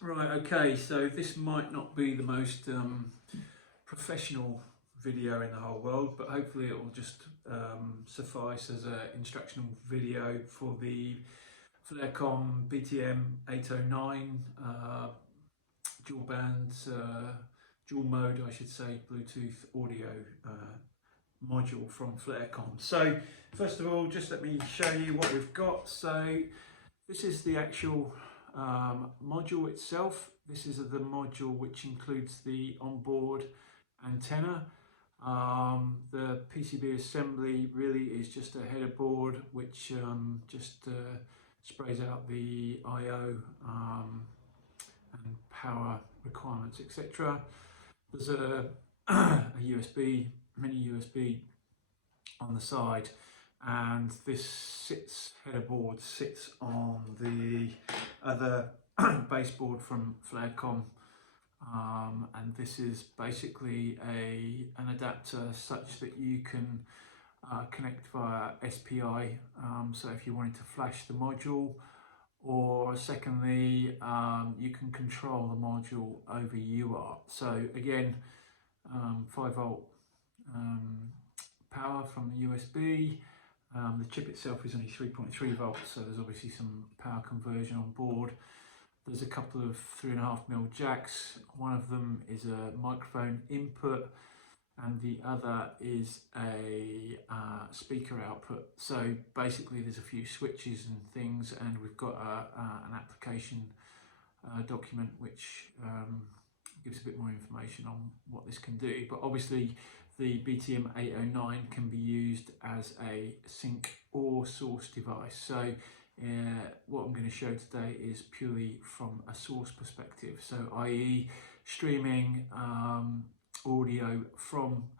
Right, okay, so this might not be the most professional video in the whole world, but hopefully it will just suffice as an instructional video for the Flaircomm BTM809 dual band, dual mode, I should say, Bluetooth audio module from Flaircomm. So first of all, just let me show you what we've got. So this is the actual module itself. This is the module which includes the onboard antenna. The PCB assembly really is just a header board which just sprays out the I/O and power requirements, etc. There's a USB, mini USB on the side, and this header board sits on the other baseboard from Flaircomm, and this is basically an adapter such that you can connect via SPI, so if you wanted to flash the module, or secondly you can control the module over UART. So again, 5 volt power from the USB. The chip itself is only 3.3 volts, so there's obviously some power conversion on board. There's a couple of 3.5mm jacks. One of them is a microphone input and the other is a speaker output. So basically there's a few switches and things, and we've got an application document which gives a bit more information on what this can do. But obviously the BTM809 can be used as a sync or source device. So what I'm going to show today is purely from a source perspective, so i.e. streaming audio from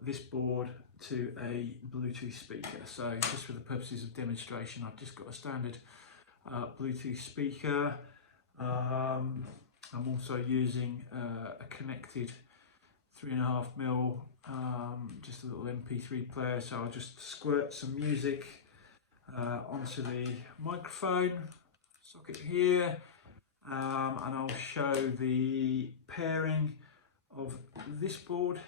this board to a Bluetooth speaker. So just for the purposes of demonstration, I've just got a standard Bluetooth speaker. I'm also using a connected 3.5mm, just a little MP3 player, so I'll just squirt some music onto the microphone socket here, and I'll show the pairing of this board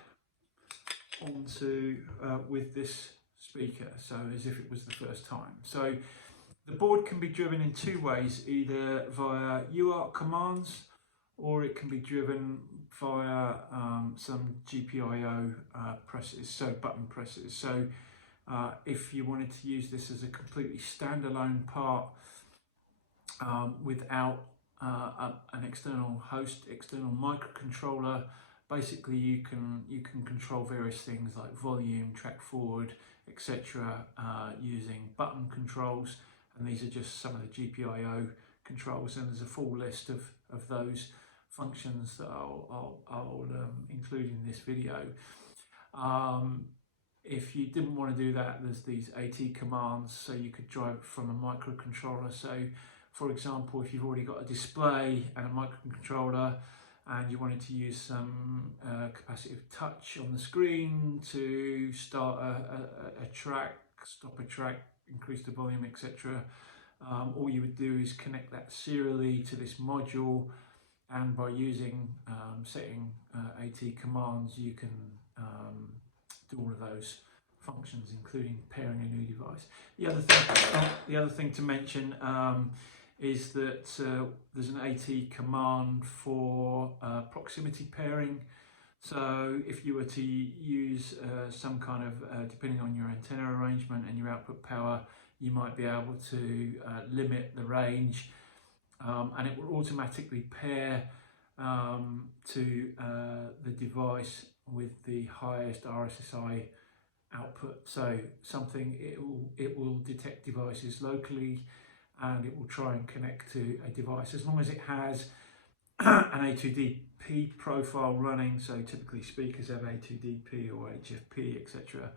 onto with this speaker, so as if it was the first time. So the board can be driven in two ways, either via UART commands, or it can be driven via some GPIO presses, so button presses. So if you wanted to use this as a completely standalone part without an external host, external microcontroller, basically you can control various things like volume, track forward, etc. Using button controls, and these are just some of the GPIO controls, and there's a full list of those functions that I'll include in this video. If you didn't want to do that, there's these AT commands, so you could drive it from a microcontroller. So for example, if you've already got a display and a microcontroller and you wanted to use some capacitive touch on the screen to start a track, stop a track, increase the volume, etc., all you would do is connect that serially to this module, and by using setting AT commands, you can do all of those functions, including pairing a new device. The other thing to mention is that there's an AT command for proximity pairing. So if you were to use some kind of, depending on your antenna arrangement and your output power, you might be able to limit the range, and it will automatically pair to the device with the highest RSSI output. So it will detect devices locally, and it will try and connect to a device as long as it has an A2DP profile running. So typically speakers have A2DP or HFP, etc.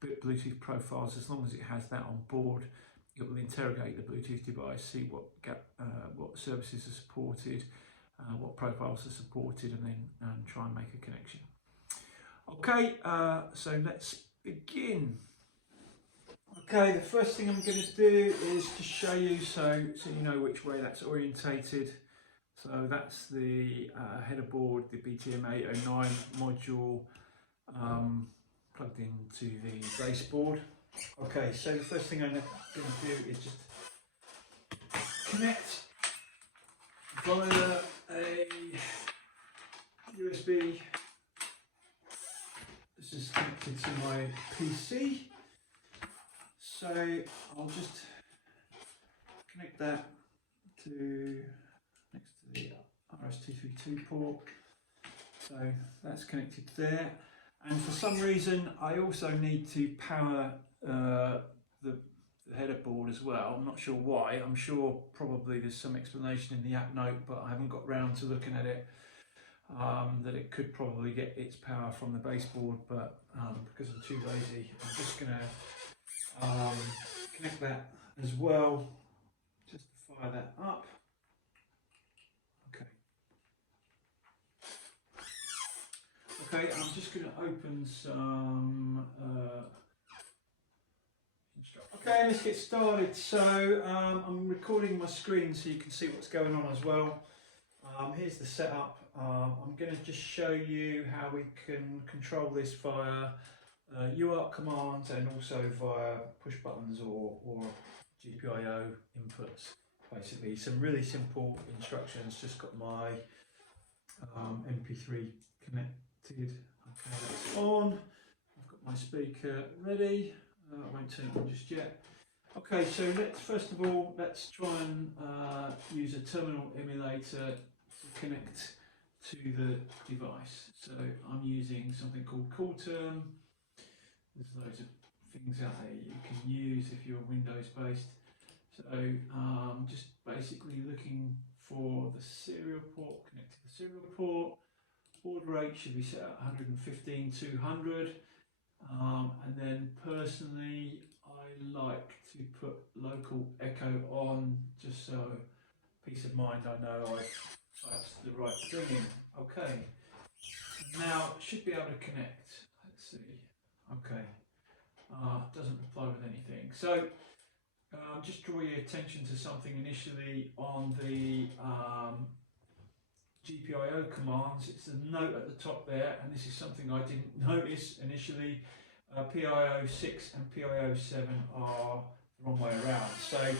But Bluetooth profiles, as long as it has that on board, it will interrogate the Bluetooth device, see what services are supported, what profiles are supported, and then try and make a connection. Okay, so let's begin. Okay, the first thing I'm going to do is to show you, so you know which way that's orientated. So that's the header board, the BTM809 module plugged into the baseboard. Okay, so the first thing I'm going to do is just connect via a USB. This is connected to my PC, so I'll just connect that to next to the RS232 port. So that's connected there, and for some reason I also need to power the header board as well. I'm not sure why. I'm sure probably there's some explanation in the app note, but I haven't got round to looking at it. That it could probably get its power from the baseboard, but because I'm too lazy, I'm just going to connect that as well, just to fire that up. Okay, I'm just going to open some okay, let's get started. So I'm recording my screen so you can see what's going on as well. Here's the setup. I'm going to just show you how we can control this via UART commands and also via push buttons or GPIO inputs. Basically, some really simple instructions. Just got my MP3 connected. Okay, that's on. I've got my speaker ready. I won't turn it on just yet. Okay, so first of all, let's try and use a terminal emulator to connect to the device. So I'm using something called CoolTerm. There's loads of things out there you can use if you're Windows based. So just basically looking for the serial port, connect to the serial port. Baud rate should be set at 115/200, and then personally I like to put local echo on just so peace of mind I know I've typed the right thing in. Okay, now should be able to connect. Let's see. Okay, doesn't reply with anything. So just draw your attention to something initially on the GPIO commands. It's a note at the top there, and this is something I didn't notice initially. PIO6 and PIO7 are the wrong way around. So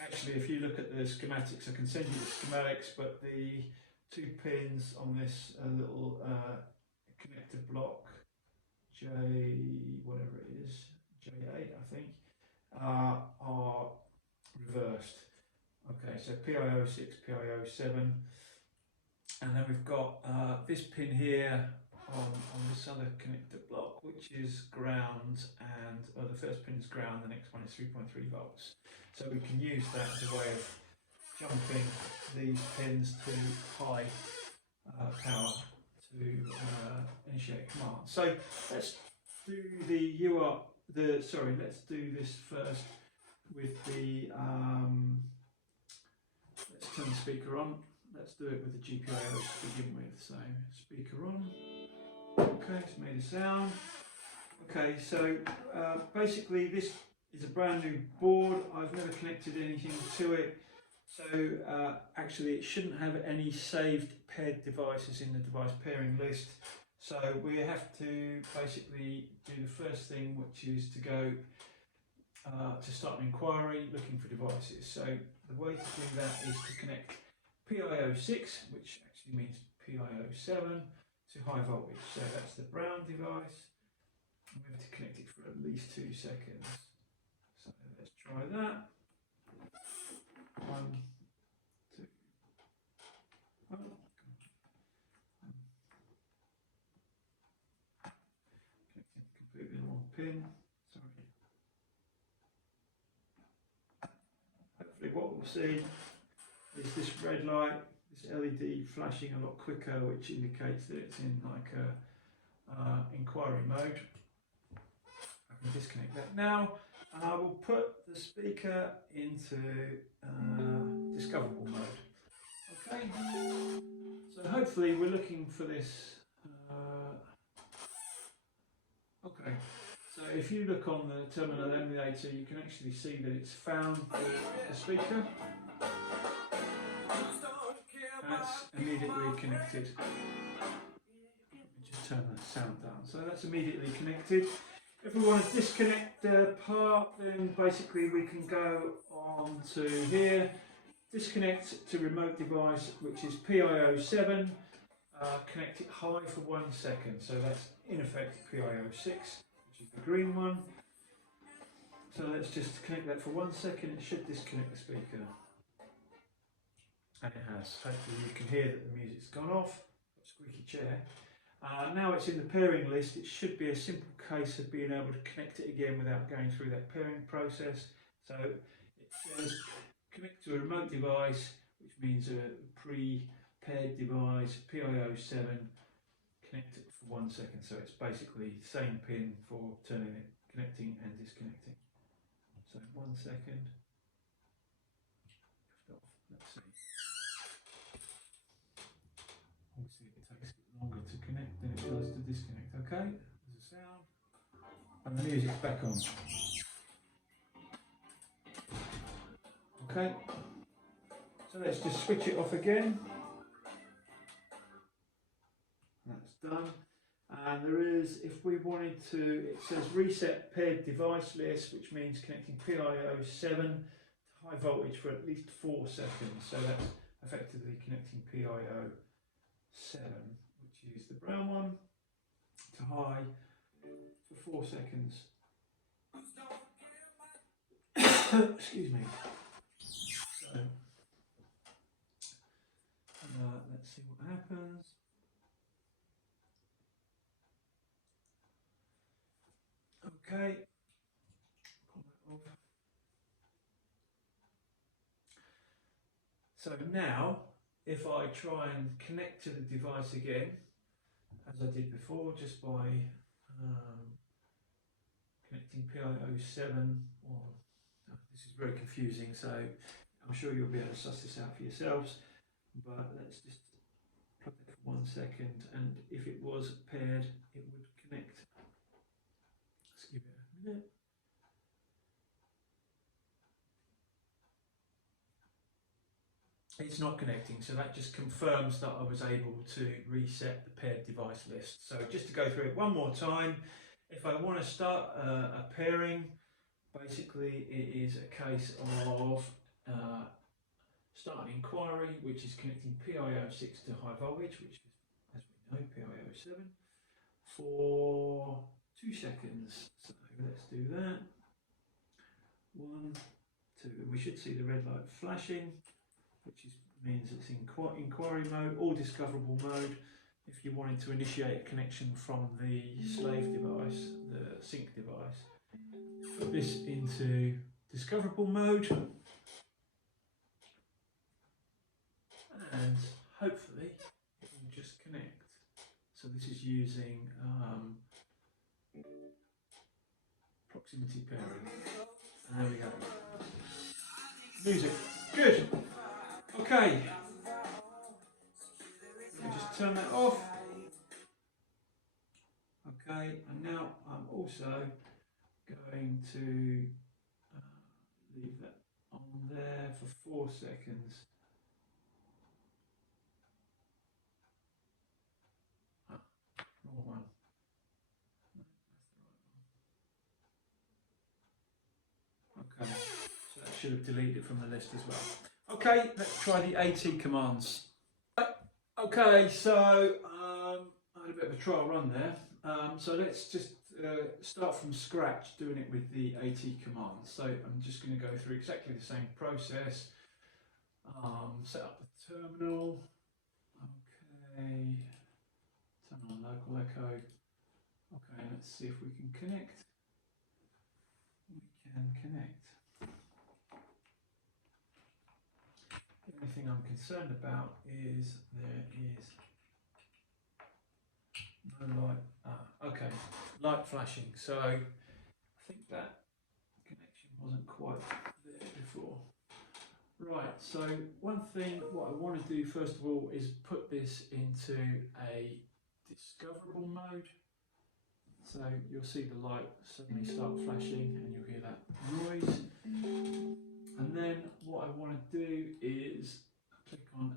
actually, if you look at the schematics, I can send you the schematics, but the two pins on this little connector block, J whatever it is, J8 I think, are reversed. Okay, so PIO6, PIO7. And then we've got this pin here on this other connector block, which is ground, and the first pin is ground, the next one is 3.3 volts. So we can use that as a way of jumping these pins to high power to initiate command. So let's do the UART. Let's do this first with the. Let's turn the speaker on. Let's do it with the GPIO to begin with. So speaker on. Okay, it's made a sound. Okay, so basically this is a brand new board. I've never connected anything to it. So actually it shouldn't have any saved paired devices in the device pairing list. So we have to basically do the first thing, which is to go to start an inquiry looking for devices. So the way to do that is to connect PIO6, which actually means PIO7, to high voltage. So that's the brown device. We have to connect it for at least 2 seconds. So let's try that. 1, 2. Oh. Connecting completely the wrong pin. Sorry. Hopefully what we'll see is this red light, this LED flashing a lot quicker, which indicates that it's in like a inquiry mode. I can disconnect that now, and I will put the speaker into discoverable mode. Okay, so hopefully we're looking for this. Okay, so if you look on the terminal emulator, you can actually see that it's found the speaker. that's immediately connected. Let me just turn the sound down. So that's immediately connected. If we want to disconnect the part, then basically we can go on to here, disconnect to remote device, which is PIO7, connect it high for 1 second. So that's in effect PIO6, which is the green one. So let's just connect that for 1 second. It should disconnect the speaker. And it has. Hopefully you can hear that the music's gone off. Squeaky chair. Now it's in the pairing list. It should be a simple case of being able to connect it again without going through that pairing process. So it says connect to a remote device, which means a pre-paired device, PIO7, connect it for 1 second. So it's basically the same pin for turning it, connecting and disconnecting. So 1 second. Let's see. Obviously it takes longer to connect than it does to disconnect. Okay, there's a sound. And the music's back on. Okay. So let's just switch it off again. That's done. And there is, if we wanted to, it says reset paired device list, which means connecting PIO7 to high voltage for at least 4 seconds. So that's effectively connecting PIO7, which is the brown one, to high for 4 seconds. Excuse me. So, let's see what happens. Okay, pull that off. So now, if I try and connect to the device again, as I did before, just by connecting PIO7, this is very confusing, so I'm sure you'll be able to suss this out for yourselves, but let's just plug it for 1 second, and if it was paired, it would connect. Let's give it a minute. It's not connecting, so that just confirms that I was able to reset the paired device list. So just to go through it one more time, if I want to start a pairing, basically it is a case of start an inquiry, which is connecting PIO6 to high voltage, which is, as we know, PIO7, for 2 seconds. So let's do that. 1, 2, we should see the red light flashing, which means it's in inquiry mode or discoverable mode. If you wanted to initiate a connection from the slave device, the sync device, put this into discoverable mode, and hopefully it will just connect. So this is using proximity pairing. And there we go. Music. Good. Okay. Let me just turn that off. Okay, and now I'm also going to leave that on there for 4 seconds. Wrong one. No, that's the right one. Okay, so that should have deleted it from the list as well. Okay, let's try the AT commands. Okay, so I had a bit of a trial run there. So let's just start from scratch doing it with the AT commands. So I'm just going to go through exactly the same process. Set up the terminal. Okay. Turn on local echo. Okay, let's see if we can connect. We can connect. The only thing I'm concerned about is there is no light. Okay, light flashing. So I think that connection wasn't quite there before. Right, so one thing, what I want to do first of all is put this into a discoverable mode. So you'll see the light suddenly start flashing and you'll hear that noise. And then what I want to do is click on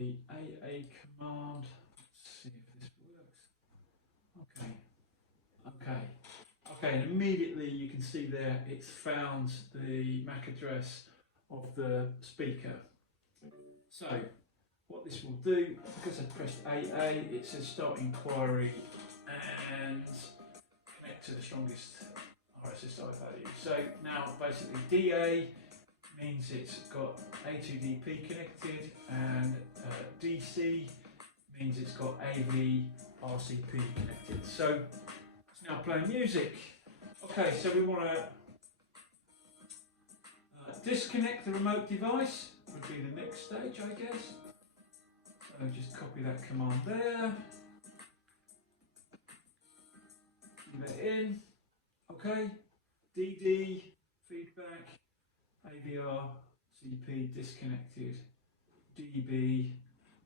the AA command. Let's see if this works. Okay, and immediately you can see there it's found the MAC address of the speaker. So what this will do, because I pressed AA, it says start inquiry and connect to the strongest RSSI value. So now basically DA means it's got A2DP connected, and DC means it's got AV RCP connected. So it's now playing music. Okay, so we want to disconnect the remote device, would be the next stage, I guess. So just copy that command there. Leave it in. Okay, DD, feedback, AVR, CP disconnected, DB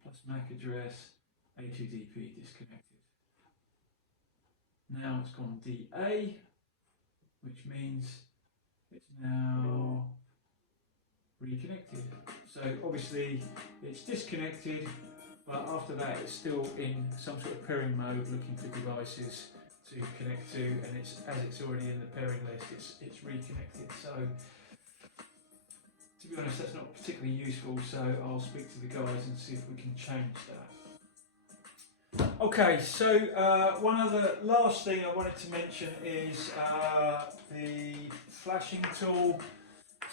plus MAC address, A2DP disconnected. Now it's gone DA, which means it's now reconnected. So obviously it's disconnected, but after that it's still in some sort of pairing mode, looking for devices to connect to, and it's as it's already in the pairing list, it's reconnected. So to be honest, that's not particularly useful, so I'll speak to the guys and see if we can change that. Okay, so one other last thing I wanted to mention is the flashing tool.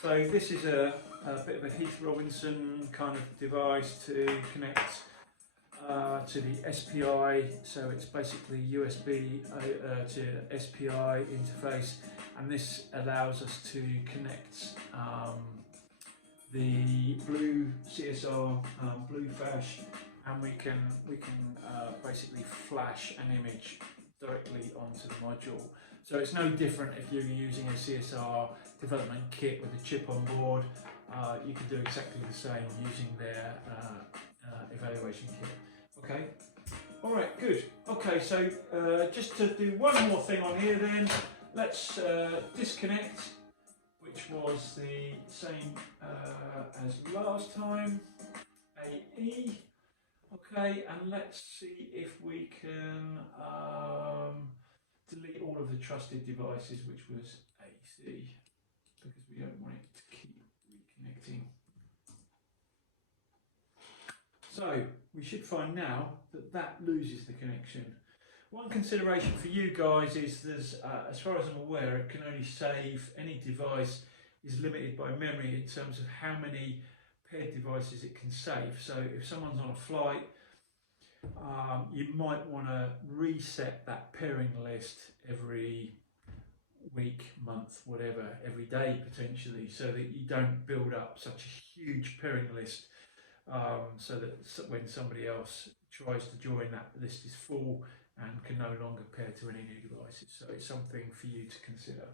So this is a bit of a Heath Robinson kind of device to connect to the SPI, so it's basically USB to SPI interface, and this allows us to connect the blue CSR blue flash, and we can basically flash an image directly onto the module. So it's no different if you're using a CSR development kit with a chip on board. You can do exactly the same using their evaluation kit. Okay, all right, good. Okay, so just to do one more thing on here then, let's disconnect, which was the same as last time, AE. Okay, and let's see if we can delete all of the trusted devices, which was AC, because we don't want it to keep reconnecting. So we should find now that that loses the connection. One consideration for you guys is there's, as far as I'm aware, it can only save, any device is limited by memory in terms of how many paired devices it can save. So if someone's on a flight, you might want to reset that pairing list every week, month, whatever, every day potentially, so that you don't build up such a huge pairing list, so that when somebody else tries to join, that list is full and can no longer pair to any new devices. So it's something for you to consider.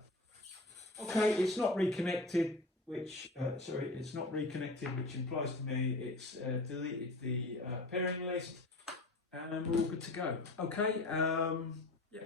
Okay, it's not reconnected, which it's not reconnected, which implies to me it's deleted the pairing list, and we're all good to go. Okay, yeah.